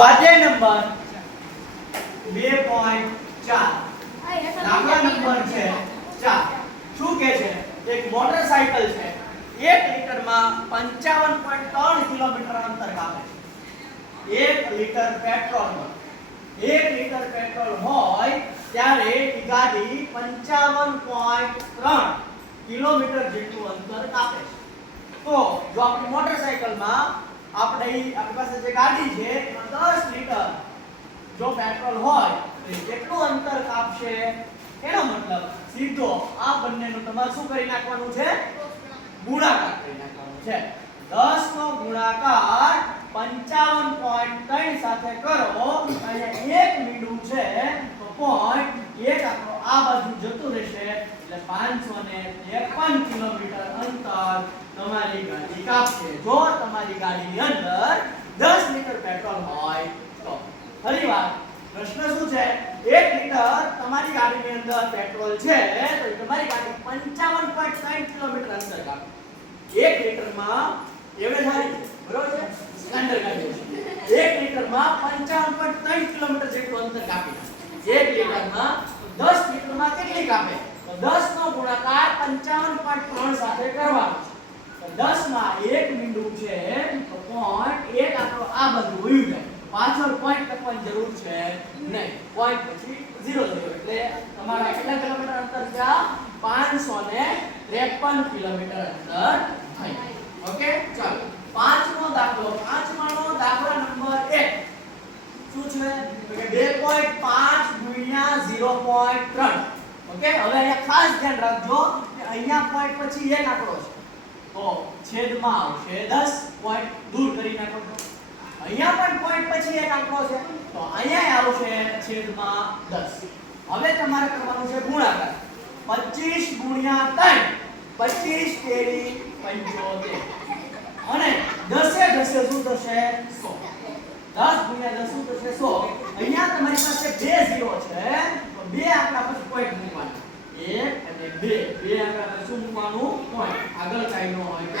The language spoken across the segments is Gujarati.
સ્વાધ્યાય નંબર 2.4 દાખલા નંબર છે 4 શું કહે છે એક મોટરસાઇકલ છે 1 લીટરમાં 55.3 કિલોમીટર અંતર કાપે છે 1 લીટર પેટ્રોલમાં 1 લીટર પેટ્રોલ હોય ત્યારે એ ગાડી 55.3 કિલોમીટર જેટલું અંતર કાપે છે તો જો આપણી મોટરસાઇકલમાં આપણી પાસે જે ગાડી છે એમાં 10 લીટર જો પેટ્રોલ હોય તો કેટલું અંતર કાપશે એનો મતલબ સીધો આ બંનેનું તમારે શું કરી નાખવાનું છે ગુણાકાર કરી નાખવાનો છે 10 નો ગુણાકાર 55.3 સાથે કરો અહીંયા 1 મીંડું છે તો પોઈન્ટ 1 આપણો આ બાજુ જતું રહેશે એટલે 553 કિલોમીટર અંતર તમારી ગાડી કાપશે જો તમારી ગાડીની અંદર 10 લીટર પેટ્રોલ હોય તો ફરીવાર પ્રશ્ન શું છે 1 લીટર તમારી ગાડીની અંદર પેટ્રોલ છે તો તમારી ગાડી 55.3 કિલોમીટર અંતર કાપે 1 લીટરમાં એવરેજ હારી બરોબર છે સ્ટાન્ડર્ડ ગાડી છે 1 લીટરમાં 55.3 કિલોમીટર જેટલું અંતર કાપી નાખે 1 લીટરમાં 10 લીટરમાં કેટલી કાપે તો 10 નો ગુણાકાર 55.3 સાથે કરવાનો છે તો 10 માં 1 બિંદુ છે તો પોઈન્ટ 1 આપણો આ બધું વયું જાય પાછળ પોઈન્ટ લખવાની જરૂર છે નહીં પોઈન્ટ પછી 0 એટલે તમારા કેટલા કિલોમીટર અંતર થયા 553 કિલોમીટર અંતર થઈ ઓકે ચાલો પાંચમો દાખલો પાંચમાનો દાખલા નંબર 1 શું છે તો કે 2.5 ગુણ્યા 0.3 ઓકે હવે અહીંયા ખાસ ધ્યાન રાખજો કે અહીંયા પોઈન્ટ પછી એક આંકડો છે તો છેદમાં આવશે 10 પોઈન્ટ દૂર કરી નાખો અહીંયા પણ પોઈન્ટ પછી એક આંકડો છે તો અહીંયા આવશે છેદમાં 10 હવે તમારે કરવાનું છે ગુણાકાર 25 ગુણ્યા 3 25 તેરી 75 અને 10 એ 10 શું થશે 100 10 ગુણ્યા 10 શું થશે 100 અહીંયા તમારી પાસે બે ઝીરો છે તો બે આંકડા પછી પોઈન્ટ મૂકવાનો 1 અને 2 બે આંકડા પછી શું મૂકવાનું પોઈન્ટ આગળ કાઈ ન હોય તો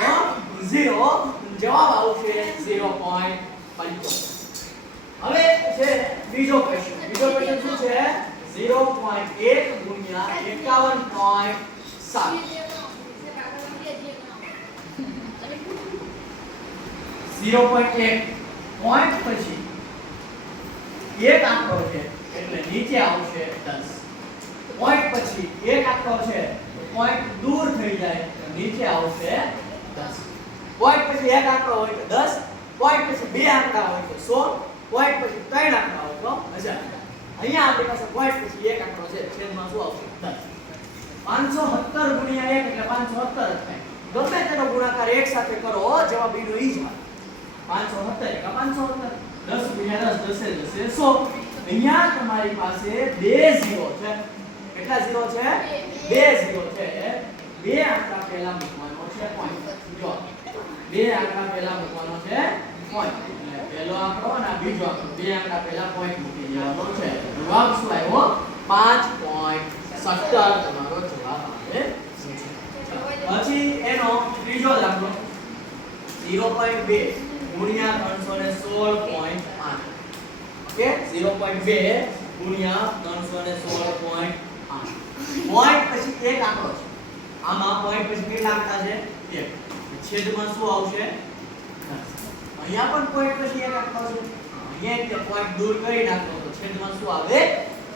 0 જવાબ આવશે 0.75 હવે છે બીજો ક્વેશ્ચન શું છે 0.1 ગુણ્યા 51.7 0.1 પોઈન્ટ પછી એક આંકડો છે એટલે નીચે આવશે 10 પોઈન્ટ પછી એક આંકડો છે તો પોઈન્ટ દૂર થઈ જાય તો નીચે આવશે 10 પોઈન્ટ પછી એક આંકડો હોય તો 10 પોઈન્ટ પછી બે આંકડા હોય તો 100 પોઈન્ટ પછી ત્રણ આંકડા હોય તો 1000 અહીંયા આપણી પાસે પોઈન્ટ પછી એક આંકડો છે છેદમાં શું આવશે 10 517 ગુણ્યા 1 એટલે 517 થાય ગમે તેનો ગુણાકાર એક સાથે કરો જવાબ ઈનો ઈ જ આવે 517 એટલે 517 10 ગુણ્યા 10 10 100 અહીંયા તમારી પાસે બે ઝીરો છે કેટલા ઝીરો છે બે ઝીરો છે બે આંકડા પહેલા મૂકવાનો છે પોઈન્ટ જો બે આંકડા પહેલા મૂકવાનો છે પોઈન્ટ એટલે પહેલો આંકડો અને બીજો આંકડો બે આંકડા પહેલા પોઈન્ટ મૂકી દેવાનો છે જવાબ શું આવ્યો 5.17 તમારો જવાબ આવે પછી એનો ત્રીજો દાખલો 0.2 ગુણ્યા 316.8 ઓકે 0.2 ગુણ્યા 316.8 પોઈન્ટ પછી એક આંકડો છે આમાં પોઈન્ટ પછી કેટલા આંકડા છે એક છેદમાં શું આવશે 10 અહીંયા પણ પોઈન્ટ પછી એક આંકડો છે અહીંયા તે પોઈન્ટ દૂર કરી નાખો તો છેદમાં શું આવે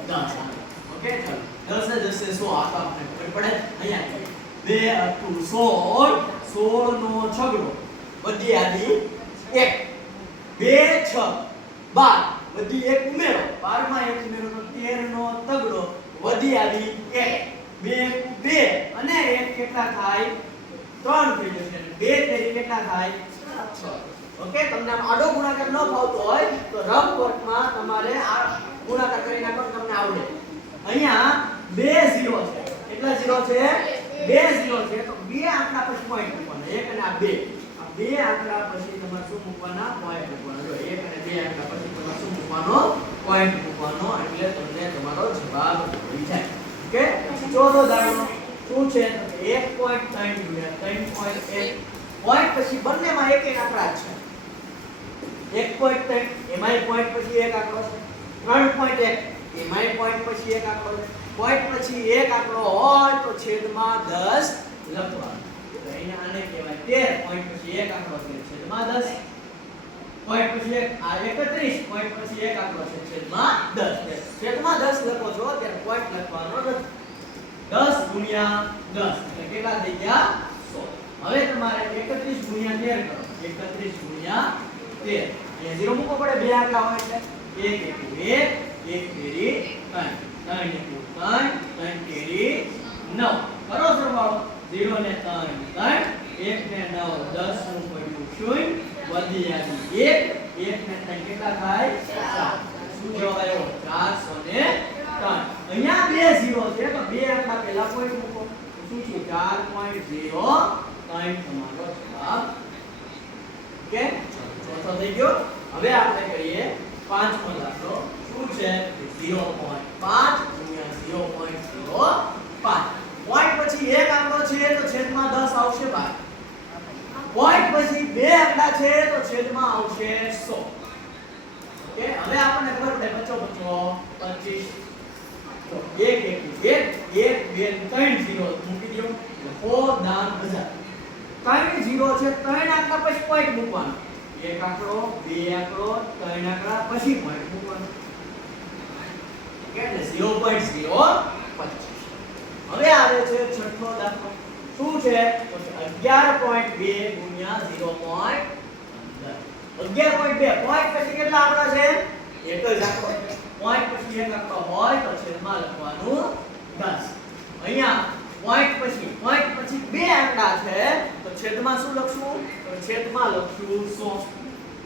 10 આવે ઓકે ચાલો 10 ને 10 100 આ તો આપણે ખબર પડે અહીંયા 2 16 16 નો છગડો બધી આડી 1 2 6 12 બધી એક ઉમેરો 12 માં એક ઉમેરો તો 13 નો તગડો વધી આવી 1 2 અને 1 કેટલા થાય 3 થઈ જશે 2 તેરી કેટલા થાય 6 ઓકે તમને આડો ગુણાકાર ન ફાવતો હોય તો રફ વર્કમાં તમારે આ ગુણાકાર કરી નાખો તમને આવડે અહીંયા બે ઝીરો છે કેટલા ઝીરો છે બે ઝીરો છે તો બે આંકડા પછી પોઈન્ટ મૂકવાનો એક અને આ બે આંકડા પછી તમારે શું મૂકવાના પોઈન્ટ મૂકવાનો જો એક અને બે આંકડા પછી તમારે શું મૂકવાનો પોઈન્ટ મૂકવાનો એટલે તમને તમારો જવાબ મળી જાય ઓકે ચોથો દાખલો શું છે તો 1.3 ગુણ્યા 3.1 પોઈન્ટ પછી બંનેમાં એક એક આંકડા છે 1.3 એમાંય પોઈન્ટ પછી એક આંકડો છે 3.1 એમાંય પોઈન્ટ પછી એક આંકડો છે પોઈન્ટ પછી એક આંકડો હોય તો છેદમાં 10 લખવાનું તો અહીંયા આને કહેવાય 13 પોઈન્ટ પછી એક આંકડો છે છેદમાં 10 પોઈન્ટ પછી એક આ 31 પોઈન્ટ પછી એક આંકડો છે છેદમાં 10 છેદમાં 10 લખો છો ત્યારે પોઈન્ટ લખવાનો નથી 10 ગુણ્યા 10 એટલે કેટલા થઈ ગયા 100 હવે તમારે 31 ગુણ્યા 13 કરો 31 ગુણ્યા 13 અહીંયા 0 મૂકો પડે બે આંકડા હોય એટલે 1 1 1 3 3 કેરી 9 કરો સરવાળો 0 ને 3 3 1 ને 9 10 નું પડ્યું 0 વધી આવી 1 1 ને 3 કેટલા થાય 7 શું જવાબ આવ્યો 403 અહીંયા બે 0 છે તો બે આંકડા પહેલા પોઈન્ટ મૂકો શું છે 4.03 તમારો જવાબ ઓકે ચોથો થઈ ગયો હવે આપણે કરીએ પાંચમો દાખલો શું છે 0.5 ગુણ્યા 0.05 પોઈન્ટ પછી એક આંકડો છે તો છેદમાં 10 આવશે 12 પોઈન્ટ પછી બે આંકડા છે તો છેદમાં આવશે 100 ઓકે હવે આપણને ખબર પડે 25 તો 1 1 2 3 0 મૂકી દો 4 દાન 1000 3 0 છે ત્રણ આંકડા પછી પોઈન્ટ મૂકવાનો એક આંકડો બે આંકડો ત્રણ આંકડા પછી પોઈન્ટ મૂકવાનો એટલે 0.025 હવે આવે છે છઠ્ઠો દાખલો શું છે તો 11.2 ગુણ્યા 0.15 11.2 પોઈન્ટ પછી કેટલા આંકડા છે એક જ આંકડો પોઈન્ટ પછી એક આંકડો હોય તો છેદમાં લખવાનું 10 અહીંયા પોઈન્ટ પછી બે આંકડા છે તો છેદમાં શું લખશું તો છેદમાં લખશું 100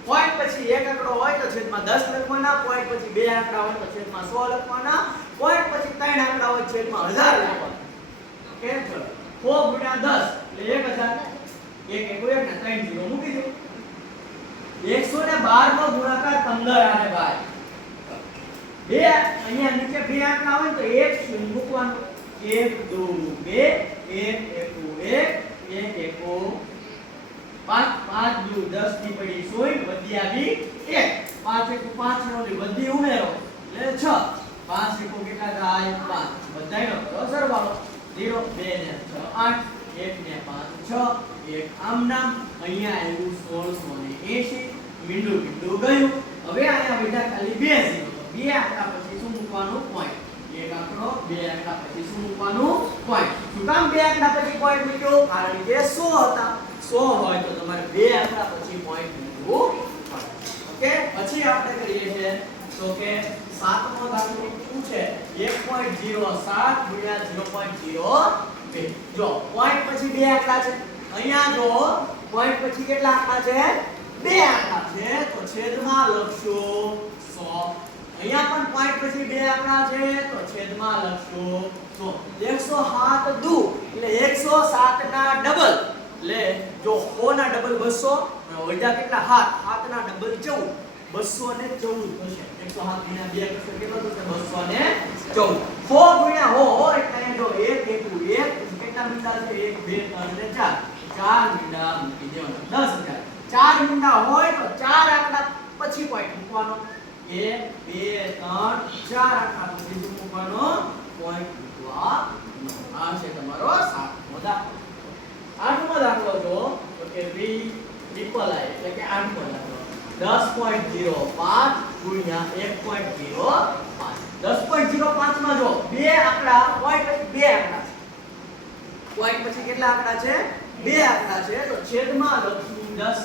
પોઈન્ટ પછી એક આંકડો હોય તો છેદમાં 10 લખવાના પોઈન્ટ પછી બે આંકડા હોય તો છેદમાં 100 લખવાના પોઈન્ટ પછી ત્રણ આંકડા હોય છેદમાં 1000 લખવાના ઓકે ચલો 4 ગુણ્યા 10 એટલે 1000 1 1 ને 3 0 મૂકી દો 112 નો ગુણાકાર 15 અને 12 બે અહીંયા નીચે બે આંકડા હોય તો એક શૂન્ય મૂકવાનું 1 2 2 1 1 1 1 5 5 2 10 ની પડી 0 વધી આવી 1 5 1 5 નો વધી ઉમેરો એટલે 6 5 1 કેટલા થાય 5 બધાયનો કરો સરવાળો 0 2 ને 6 8 1 ને 5 6 1 આમ નામ અહીંયા આવ્યું 1680 મીંડું ગયું હવે અહીંયા બેઠા ખાલી બે 0 બે આંકડા પછી શું મૂકવાનું પોઈન્ટ એક આંકડો બે આંકડા પછી શું મૂકવાનું પોઈન્ટ શું કામ બે આંકડા પછી પોઈન્ટ મૂક્યો કારણ કે 100 હતા 100 હોય તો તમારે બે આંકડા પછી પોઈન્ટ મૂકવું પડે ઓકે પછી આપણે કરીએ છીએ તો કે સાતમો દાખલો શું છે 1.07 ગુણ્યા 0.02 જો પોઈન્ટ પછી બે આંકડા છે અહીંયા જો પોઈન્ટ પછી કેટલા આંકડા છે બે આંકડા છે તો છેદમાં લખશો 100 અહીંયા પણ પોઈન્ટ પછી બે આંકડા છે તો છેદમાં લખશો 100 107 દુ એટલે 107 ના ડબલ એટલે જો 100 ના ડબલ 200 વૈધા કેટલા 7 ના ડબલ 14 214 થશે 107 ગુણ્યા 2 કરશો કેટલો થશે 214 4 ગુણ્યા હો એટલે જો 1 1 1 કેટલા મીંડા છે 1 2 3 ને 4 4 મીંડા મૂકી દેવાના 10000 4 મીંડા હોય તો 4 આંકડા પછી પોઈન્ટ મૂકવાનો 1 2 3 4 આંકડા પછી મૂકવાનો પોઈન્ટ મૂકવા આ છે તમારો સાતમો દાખલો આઠમો દાખલો જો તો કે v ટ્રિપલ i એટલે કે આઠમો દાખલો 10.05 ગુણ્યા 1.05 10.05 માં જો બે આંકડા પોઈન્ટ પછી બે આંકડા છે પોઈન્ટ પછી કેટલા આંકડા છે બે આંકડા છે તો છેદમાં લખશું 10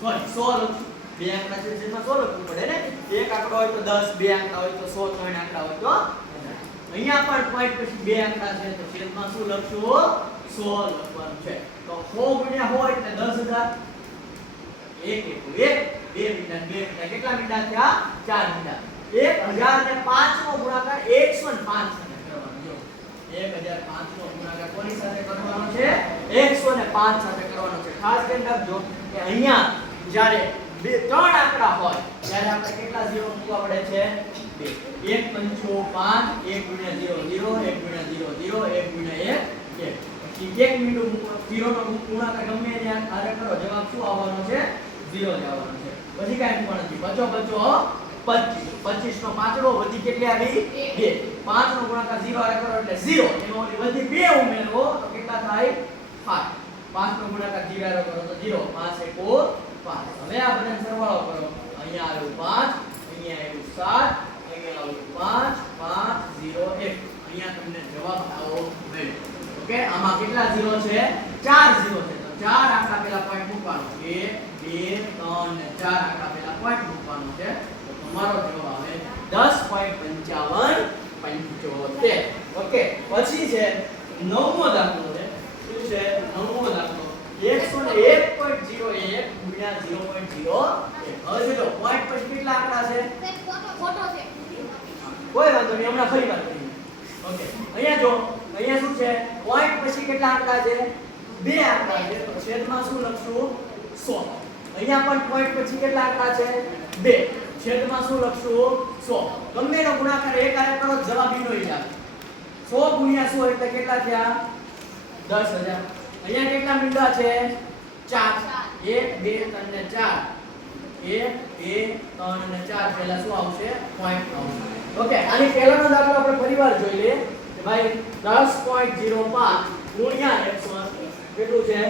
સોરી 100 લખશું બે આંકડા છે છેદમાં 100 લખવું પડે ને એક આંકડો હોય તો 10 બે આંકડા હોય તો 100 ત્રણ આંકડા હોય તો અહીંયા પણ પોઈન્ટ પછી બે આંકડા છે તો છેદમાં શું લખશું 100 લખવાનું છે તો 100 ગુણ્યા હોય એટલે 10000 1 1 2 મીંડા 2 મીંડા કેટલા મીંડા થયા 4 મીંડા 1000 ને 5 નો ગુણાકાર 105 સાથે કરવાનો જો 1005 નો ગુણાકાર કોની સાથે કરવાનો છે 105 સાથે કરવાનો છે ખાસ ધ્યાન રાખજો કે અહીંયા જ્યારે બે ત્રણ આંકડા હોય ત્યારે આપણે કેટલા 0 મૂકવા પડે છે 2 1 5 5 1 ગુણ્યા 0 0 1 ગુણ્યા 0 0 1 ગુણ્યા 1 1 પછી 1 મિનિટ 0 નો ગુણાકાર ગમે ત્યાં આરે કરો જવાબ શું આવવાનો છે 0 જ આવવાનો છે પછી કાંઈ મૂકવાનું નથી. બચો 25. 25 નો પાંચડો વધી કેટલી આવી 2. 5 નો ગુણાકાર 0 હારે કરો એટલે 0. એમાં ઓલી વધી 2 ઉમેરો તો કેટલા થાય 5. 5 નો ગુણાકાર 0 હારે કરો તો 0. 5 એકો 5. હવે આ બધાનો સરવાળો કરો. અહીંયા આવ્યું 5, અહીંયા આવ્યું 7, અહીંયા આવ્યું 5, 5 0 1. અહીંયા તમને જવાબ આવો મળ્યો. ઓકે, આમાં કેટલા 0 છે? 4 0 છે. તો 4 આંકડા પહેલા પોઈન્ટ મૂકવાનો. 1 2 3 ને 4 આંકડા પહેલા પોઈન્ટ મૂકવાનો છે. તો તમારો જવાબ આવે 10.5575. ઓકે, પછી છે નવમો દાખલો છે. શું છે નવમો દાખલો? 101.01 ગુણ્યા 0.01. હવે જો પોઈન્ટ પછી કેટલા આંકડા છે? ફોટો છે. કોઈ વાંધો નહીં, હમણાં ફરી વાત કરીએ. ઓકે, અહીંયા જો, અહીંયા શું છે? પોઈન્ટ પછી કેટલા આંકડા છે? 2 આંકડા છે. તો છેદમાં શું લખશું? 100. અહીંયા પણ પોઈન્ટ પછી કેટલા આંકડા છે? 2. છેદમાં શું લખશું? 100. ગમે એનો ગુણાકાર એક હારે કરો જવાબ ઈનો જ આવે. 100 ગુણ્યા 100 એટલે કેટલા થયા? 10000. અહીંયા કેટલા મીંડા છે? 4. 1 2 3 ને 4. 1 2 3 અને 4 પહેલા શું આવશે? પોઈન્ટ આવશે. ઓકે, આની પહેલાનો દાખલો આપણે ફરીવાર જોઈ લઈએ કે ભાઈ 10.05 ગુણ્યા 100 કેટલું છે?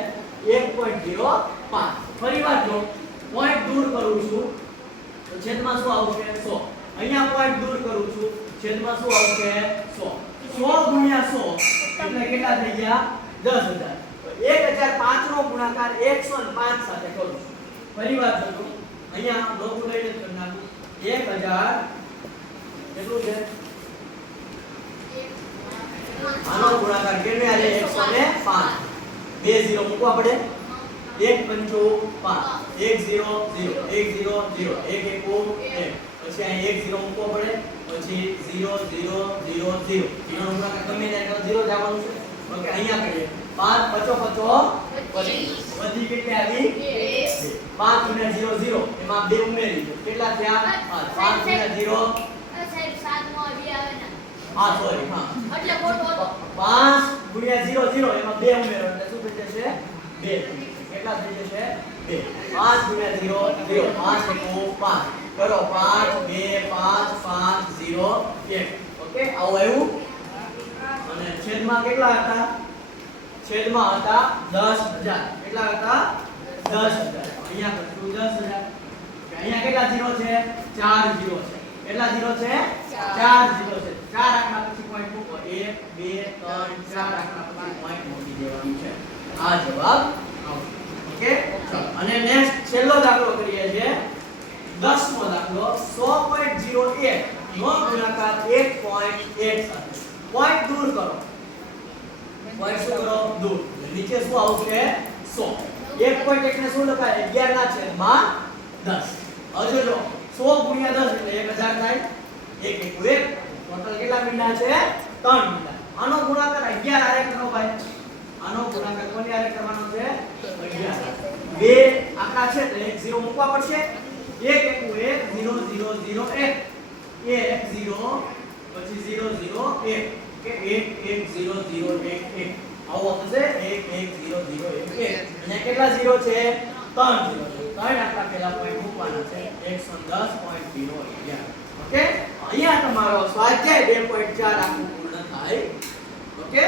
1.05. ફરીવાર જો પોઈન્ટ દૂર કરું છું તો છેદમાં શું આવશે? 100. અહીંયા પોઈન્ટ દૂર કરું છું છેદમાં શું આવશે? 100. 100 ગુણ્યા 100 એટલે કેટલા થઈ ગયા? 10000. તો 1005 નો ગુણાકાર 105 સાથે કરું છું. ફરીવાર જો અહીંયા લોગો લઈને કરી નાખું. 1000 કેટલું છે? આનો ગુણાકાર કેટલે આવે? 105. 2 0 મૂકવા પડે. 1 5 5 1 0 0 1 0 0 1 1 1. પછી અહીં 1 0 મૂકવો પડે. પછી 0 0 0 0. એનો ગુણાકાર ગમે ત્યારે 0 જ આવવાનું છે. ઓકે, અહીંયા કરીએ. 5 55 વધી કેટલી આવી? 2. 5 ગુણ્યા 0 0 એમાં 2 ઉમેરી દો. કેટલા થયા? 5 ગુણ્યા 0 સાહેબ 7 નો 2 આવે ને. હા સોરી હા એટલે ફોટો હતો. 5 ગુણ્યા 0 0 એમાં 2 ઉમેરો એટલે શું થઈ જશે? 2. કેટલા થઈ જશે? 2. 5 ગુણ્યા 0 0 5 એકો 5 કરો 5 2 5 5 0 1. ઓકે, આવું આવ્યું. અને છેદમાં કેટલા હતા? છેદમાં હતા 10000. કેટલા હતા? 10000. અહીંયા કરશું 10000. અહીંયા કેટલા 0 છે? 4 0 છે. કેટલા 0 છે? 4 0 છે. 4 આંકડા પછી પોઈન્ટ મૂકો. 1 2 3 4 આંકડા પછી પોઈન્ટ મૂકી દેવાનું છે. આ જવાબ આવશે. ઓકે, અને નેક્સ્ટ છેલ્લો દાખલો કરીએ છીએ. 10મો દાખલો 100.01 નો ગુણાકાર 1.1 સાથે. પોઈન્ટ દૂર કરો. પોઈન્ટ શું કરો? દૂર. નીચે શું આવશે? 100. 1.1 ને શું લખાય? 11 ના છેદમાં 10. હવે જો 100 ગુણ્યા 10 એટલે 1000 થાય. 1 1 1. ટોટલ કેટલા મીંડા છે? 3 મીંડા. આનો ગુણાકાર 11 હારે કરો ભાઈ. આનો ગુણાકાર કોની હારે કરવાનો છે? 11. બે આંકડા છે એટલે 1 0 મૂકવા પડશે. 1 1 1 0 0 0 1 1 0 પછી 0 0 1 કે 1 1 0 0 1 1 આવો થશે. 1 1 0 0 1 1. અને કેટલા 0 છે? 3 0 છે. 3 આંકડા પહેલા પોઈન્ટ મૂકવાના છે. 110.01. ઓકે, અહીંયા તમારો સ્વાધ્યાય 2.4 આખું પૂર્ણ થાય. ઓકે.